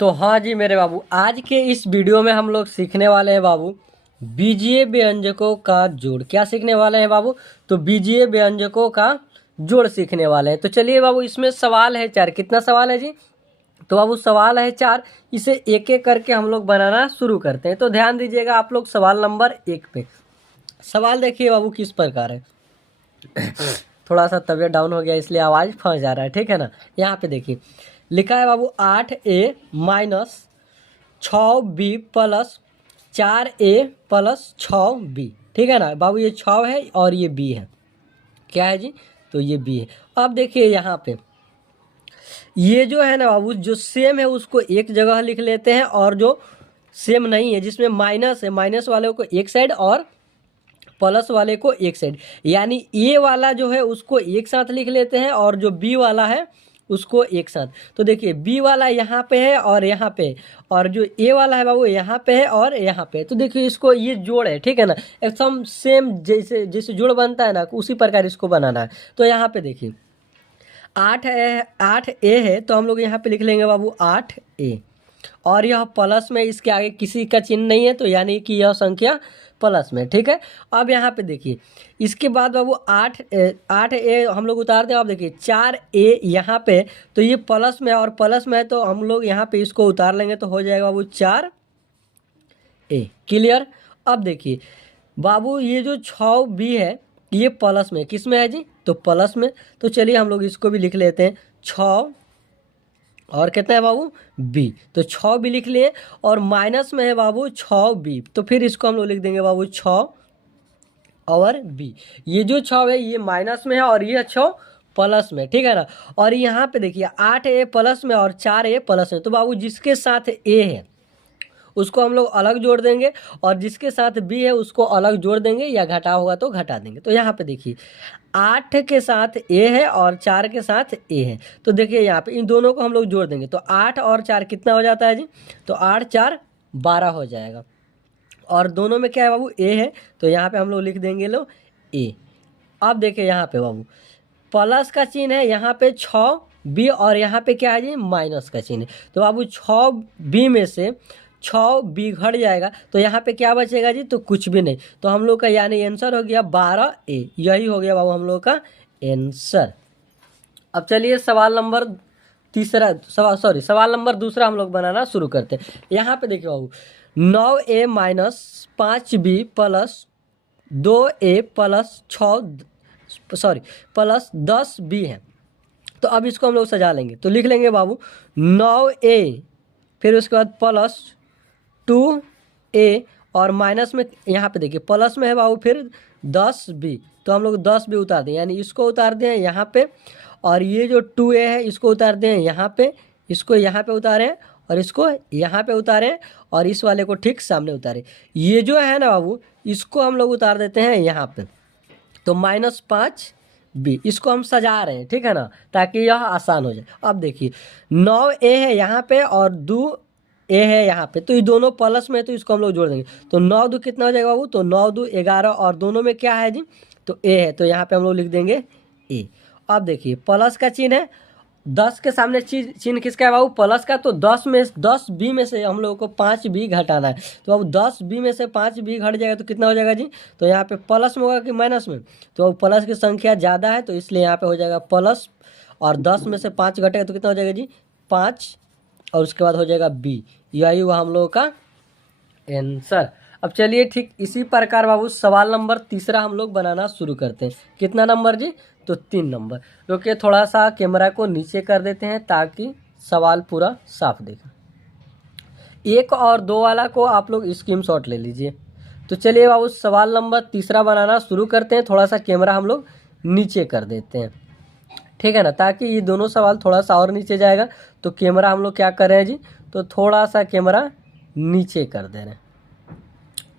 तो हाँ जी मेरे बाबू, आज के इस वीडियो में हम लोग सीखने वाले हैं बाबू बीजीय व्यंजकों का जोड़। क्या सीखने वाले हैं बाबू? तो बीजीय व्यंजकों का जोड़ सीखने वाले हैं। तो चलिए बाबू, इसमें सवाल है 4। कितना सवाल है जी? तो बाबू सवाल है 4। इसे एक एक करके हम लोग बनाना शुरू करते हैं। तो ध्यान दीजिएगा आप लोग सवाल नंबर 1 पे। सवाल देखिए बाबू किस प्रकार है। थोड़ा सा तबीयत डाउन हो गया इसलिए आवाज़ फंस जा रहा है, ठीक है ना। यहाँ पे देखिए लिखा है बाबू 8a minus 6b plus 4a plus 6b। ठीक है ना बाबू, ये 6 है और ये b है। क्या है जी? तो ये b है। अब देखिए यहाँ पे ये जो है ना बाबू, जो सेम है उसको एक जगह लिख लेते हैं, और जो सेम नहीं है जिसमें माइनस है, माइनस वाले को एक साइड और प्लस वाले को एक साइड, यानी ए वाला जो है उसको एक साथ लिख लेते हैं और जो बी वाला है उसको एक साथ। तो देखिए बी वाला यहाँ पे है और यहाँ पे, और जो ए वाला है बाबू यहाँ पे है और यहाँ पे। तो देखिए इसको, ये जोड़ है, ठीक है ना, एकदम सेम जैसे जैसे जोड़ बनता है ना उसी प्रकार इसको बनाना है। तो यहाँ पे देखिए 8a है, तो हम लोग यहाँ पे लिख लेंगे बाबू 8a, और यह प्लस में, इसके आगे किसी का चिन्ह नहीं है तो यानी कि यह संख्या प्लस में। ठीक है। अब यहाँ पे देखिए इसके बाद बाबू 8a हम लोग उतार दें। अब देखिए 4a यहाँ पे, तो ये प्लस में और प्लस में है तो हम लोग यहाँ पे इसको उतार लेंगे तो हो जाएगा बाबू 4a। क्लियर। अब देखिए बाबू ये जो 6b है ये प्लस में, किस में है जी? तो प्लस में। तो चलिए हम लोग इसको भी लिख लेते हैं 6, और कितना है बाबू? b। तो 6b लिख लिए, और माइनस में है बाबू 6b, तो फिर इसको हम लोग लिख देंगे बाबू 6 और b। ये जो 6 है ये माइनस में है और ये 6 प्लस में, ठीक है ना। और यहाँ पे देखिए 8a प्लस में और 4a प्लस में, तो बाबू जिसके साथ a है उसको हम लोग अलग जोड़ देंगे, और जिसके साथ b है उसको अलग जोड़ देंगे, या घटा होगा तो घटा देंगे। तो यहाँ पे देखिए 8 के साथ a है और 4 के साथ a है, तो देखिए यहाँ पे इन दोनों को हम लोग जोड़ देंगे तो 8 और 4 कितना हो जाता है जी? तो 8 4 12 हो जाएगा, और दोनों में क्या है बाबू? a है, तो यहाँ पे हम लोग लिख देंगे लो a। अब देखिए यहाँ पे बाबू प्लस का चिन्ह है, यहाँ पे 6b, और यहाँ पे क्या है जी? माइनस का चिन्ह है। तो बाबू 6b में से 6b घट जाएगा, तो यहाँ पे क्या बचेगा जी? तो कुछ भी नहीं। तो हम लोग का यानी आंसर हो गया 12a। यही हो गया बाबू हम लोग का आंसर। अब चलिए सवाल नंबर दूसरा हम लोग बनाना शुरू करते हैं। यहाँ पे देखिए बाबू 9a minus 5b plus 2a plus 10b है। तो अब इसको हम लोग सजा लेंगे, तो लिख लेंगे बाबू 9a, फिर उसके बाद प्लस 2a, और माइनस में यहाँ पे देखिए प्लस में है बाबू फिर 10b, तो हम लोग 10b उतार दें, यानी इसको उतार दें यहाँ पे, और ये जो 2a है इसको उतार दें यहाँ पे, इसको यहाँ पे उतारें और इसको यहाँ पे उतारें, और इस वाले को ठीक सामने उतारें। ये जो है ना बाबू इसको हम लोग उतार देते हैं यहाँ पे, तो -5b, इसको हम सजा रहे हैं, ठीक है ना, ताकि यह आसान हो जाए। अब देखिए 9a है यहाँ पे और 2a है यहाँ पे, तो ये दोनों प्लस में है तो इसको हम लोग जोड़ देंगे, तो 9 2 कितना हो जाएगा बाबू? तो 9 2 11, और दोनों में क्या है जी? तो a है, तो यहाँ पे हम लोग लिख देंगे a। अब देखिए प्लस का चिन्ह है, 10 के सामने चिन्ह किसका है बाबू? प्लस का। तो 10b में से हम लोगों को 5b घटाना है, तो अब 10b में से 5b घट जाएगा तो कितना हो जाएगा जी? तो यहाँ पे प्लस में होगा कि माइनस में? तो अब प्लस की संख्या ज़्यादा है तो इसलिए यहाँ पे हो जाएगा प्लस, और 10 में से 5 घटेगा तो कितना हो जाएगा जी? 5, और उसके बाद हो जाएगा b। यही हुआ हम लोगों का आंसर। अब चलिए ठीक इसी प्रकार बाबू सवाल नंबर तीसरा हम लोग बनाना शुरू करते हैं। कितना नंबर जी? तो 3 नंबर। क्योंकि थोड़ा सा कैमरा को नीचे कर देते हैं ताकि सवाल पूरा साफ दिखे। 1 और 2 वाला को आप लोग स्क्रीनशॉट ले लीजिए। तो चलिए बाबू सवाल नंबर तीसरा बनाना शुरू करते हैं। थोड़ा सा कैमरा हम लोग नीचे कर देते हैं, ठीक है ना, ताकि ये दोनों सवाल थोड़ा सा और नीचे जाएगा। तो कैमरा हम लोग क्या कर रहे हैं जी? तो थोड़ा सा कैमरा नीचे कर दे रहे हैं।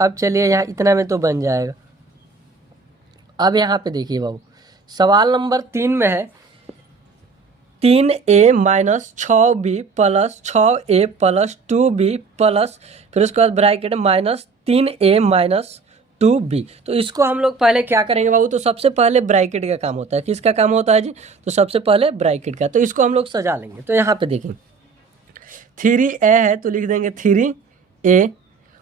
अब चलिए यहाँ इतना में तो बन जाएगा। अब यहाँ पे देखिए बाबू सवाल नंबर 3 में है 3a minus 6b plus 6a plus 2b plus, फिर उसके बाद bracket minus 3a minus 2b। तो इसको हम लोग पहले क्या करेंगे बाबू? तो सबसे पहले ब्रैकेट का काम होता है। किसका काम होता है जी? तो सबसे पहले ब्रैकेट का। तो इसको हम लोग सजा लेंगे। तो यहाँ पे देखें 3a है तो लिख देंगे 3a।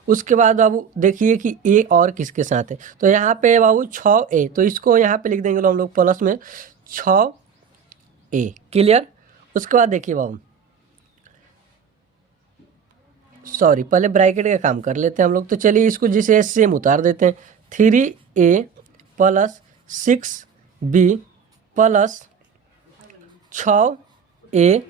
उसके बाद बाबू देखिए कि a और किसके साथ है, तो यहाँ पे बाबू 6a, तो इसको यहाँ पे लिख देंगे हम लोग प्लस में 6a। क्लियर। उसके बाद देखिए बाबू, सॉरी पहले ब्रैकेट का काम कर लेते हैं हम लोग, तो चलिए इसको जिसे सेम उतार देते हैं। 3a plus 6b plus 6a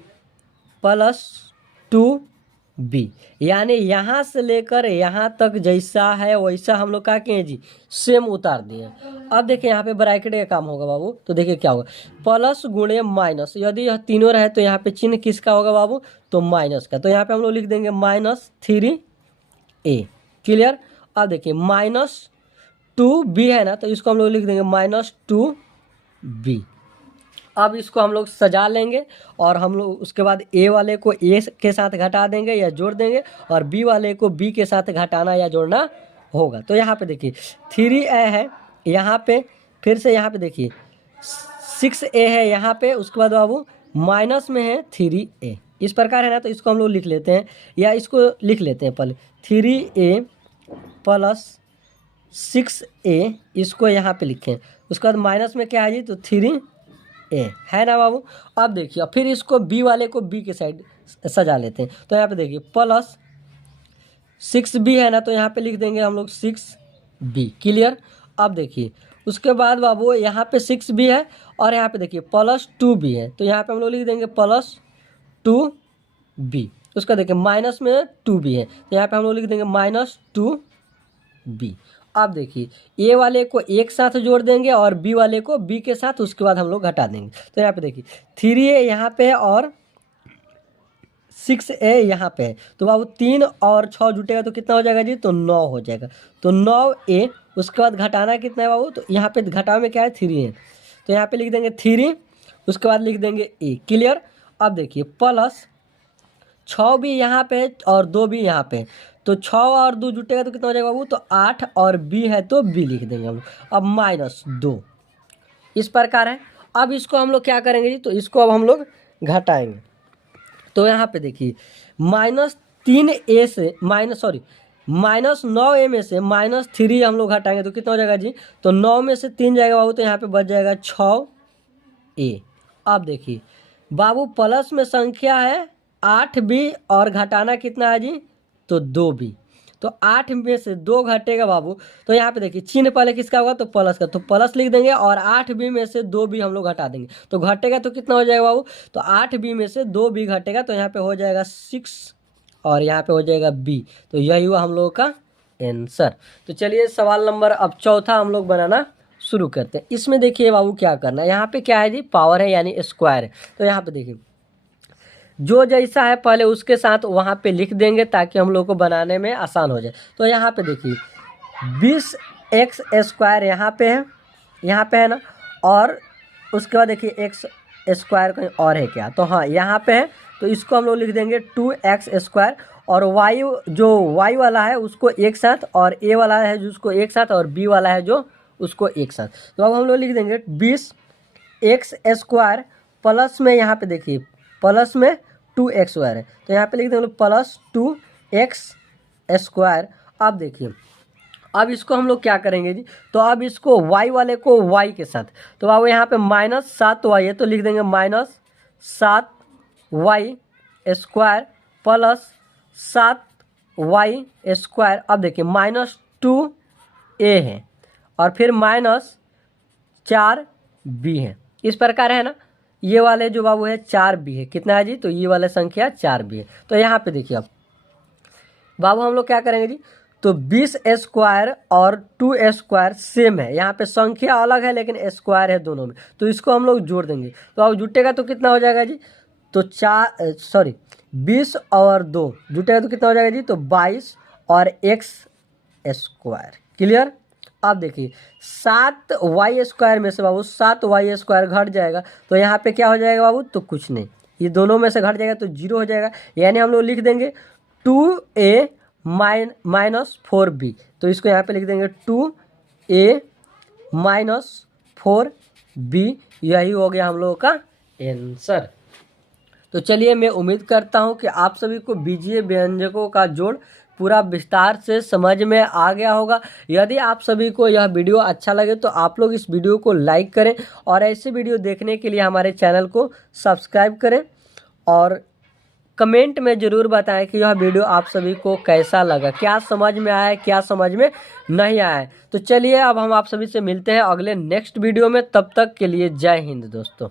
plus 2b, यानी यहाँ से लेकर यहाँ तक जैसा है वैसा हम लोग क्या किए जी, सेम उतार दिए। अब देखिए यहाँ पे ब्रैकेट का काम होगा बाबू, तो देखिए क्या होगा, प्लस गुणे माइनस, यदि यह तीनों रहे तो यहाँ पे चिन्ह किसका होगा बाबू, तो माइनस का, तो यहाँ पे हम लोग लिख देंगे -3a। क्लियर। अब देखिए -2b है ना, तो इसको हम लोग लिख देंगे -2b। अब इसको हम लोग सजा लेंगे और हम लोग उसके बाद a वाले को a के साथ घटा देंगे या जोड़ देंगे, और b वाले को b के साथ घटाना या जोड़ना होगा। तो यहाँ पे देखिए 3a है, यहाँ पे फिर से यहाँ पे देखिए 6a है यहाँ पे, उसके बाद बाबू माइनस में है 3a, इस प्रकार है ना। तो इसको हम लोग लिख लेते हैं, या इसको लिख लेते हैं पहले 3a प्लस 6a, इसको यहाँ पे लिखें। उसके बाद माइनस में क्या है जी, तो 3a है ना बाबू। अब देखिए फिर इसको b वाले को b के साइड सजा लेते हैं, तो यहाँ पे देखिए प्लस 6b है ना, तो यहाँ पे लिख देंगे हम लोग 6b। क्लियर। अब देखिए उसके बाद बाबू यहाँ पे 6b है और यहाँ पे देखिए प्लस 2b है, तो यहाँ पे हम लोग लिख देंगे प्लस 2b। उसका देखिए माइनस में 2b है, तो यहाँ पे हम लोग लिख देंगे -2b। अब देखिए ए वाले को एक साथ जोड़ देंगे और बी वाले को बी के साथ, उसके बाद हम लोग घटा देंगे। तो यहाँ पे देखिए 3a यहाँ पे है और 6a यहाँ पे है, तो बाबू 3 और 6 जुटेगा तो कितना हो जाएगा जी, तो 9 हो जाएगा। तो 9a, उसके बाद घटाना कितना है बाबू, तो यहाँ पे घटाव में क्या है 3 है, तो यहाँ पे लिख देंगे 3, उसके बाद लिख देंगे a। क्लियर। अब देखिए प्लस 6 भी यहाँ पे और 2 भी यहाँ पे, तो 6 और 2 जुटेगा तो कितना हो जाएगा बाबू, तो 8, और b है तो b लिख देंगे हम लोग। अब -2 इस प्रकार है। अब इसको हम लोग क्या करेंगे जी, तो इसको अब हम लोग घटाएंगे। तो यहाँ पे देखिए -3a से -9a में से -3 हम लोग घटाएंगे तो कितना हो जाएगा जी, तो 9 में से 3 जाएगा बाबू, तो यहाँ पे बच जाएगा 6a। अब देखिए बाबू प्लस में संख्या है 8b और घटाना कितना है जी, तो 2b, तो 8 में से 2 घटेगा बाबू, तो यहाँ पे देखिए चिन्ह पहले किसका होगा, तो प्लस का, तो प्लस लिख देंगे और 8b में से 2b हम लोग घटा देंगे, तो घटेगा तो कितना हो जाएगा बाबू, तो 8b में से 2b घटेगा, तो यहाँ पे हो जाएगा 6 और यहाँ पे हो जाएगा b। तो यही हुआ हम लोगों का आंसर। तो चलिए सवाल नंबर अब चौथा हम लोग बनाना शुरू करते हैं। इसमें देखिए बाबू क्या करना है, यहाँ पे क्या है जी, पावर है यानी स्क्वायर है। तो यहाँ पे देखिए जो जैसा है पहले उसके साथ वहाँ पे लिख देंगे ताकि हम लोग को बनाने में आसान हो जाए। तो यहाँ पे देखिए 20x² यहाँ पे है ना, और उसके बाद देखिए x² कहीं और है क्या, तो हाँ यहाँ पे है, तो इसको हम लोग लिख देंगे 2x², और y जो y वाला है उसको एक साथ, और a वाला है जो उसको एक साथ, और b वाला है जो उसको एक साथ। तो अब हम लोग लिख देंगे 20x² प्लस में यहाँ पे देखिए प्लस में 2x² है, तो यहाँ पे लिख देंगे प्लस 2x²। अब देखिए अब इसको हम लोग क्या करेंगे जी, तो अब इसको y वाले को y के साथ, तो अब यहाँ पे -7y है, तो लिख देंगे -7y² प्लस 7y²। अब देखिए -2a है और फिर -4b है, इस प्रकार है ना। ये वाले जो बाबू है 4b है, कितना है जी, तो ये वाला संख्या 4b है। तो यहाँ पे देखिए अब बाबू हम लोग क्या करेंगे जी, तो 20² और 2² सेम है, यहाँ पे संख्या अलग है लेकिन स्क्वायर है दोनों में, तो इसको हम लोग जोड़ देंगे। तो अब जुटेगा तो कितना हो जाएगा जी, तो 20 और 2 जुटेगा तो कितना हो जाएगा जी, तो 22 और x²। क्लियर। अब देखिए 7y² में से बाबू 7y² घट जाएगा, तो यहाँ पे क्या हो जाएगा बाबू, तो कुछ नहीं, ये दोनों में से घट जाएगा तो 0 हो जाएगा, यानी हम लोग लिख देंगे 2a -4b। तो इसको यहाँ पे लिख देंगे 2a -4b, यही हो गया हम लोगों का आंसर। तो चलिए मैं उम्मीद करता हूँ कि आप सभी को बीजीय व्यंजकों का जोड़ पूरा विस्तार से समझ में आ गया होगा। यदि आप सभी को यह वीडियो अच्छा लगे तो आप लोग इस वीडियो को लाइक करें और ऐसे वीडियो देखने के लिए हमारे चैनल को सब्सक्राइब करें और कमेंट में ज़रूर बताएं कि यह वीडियो आप सभी को कैसा लगा, क्या समझ में आया, क्या समझ में नहीं आया। तो चलिए अब हम आप सभी से मिलते हैं अगले नेक्स्ट वीडियो में। तब तक के लिए जय हिंद दोस्तों।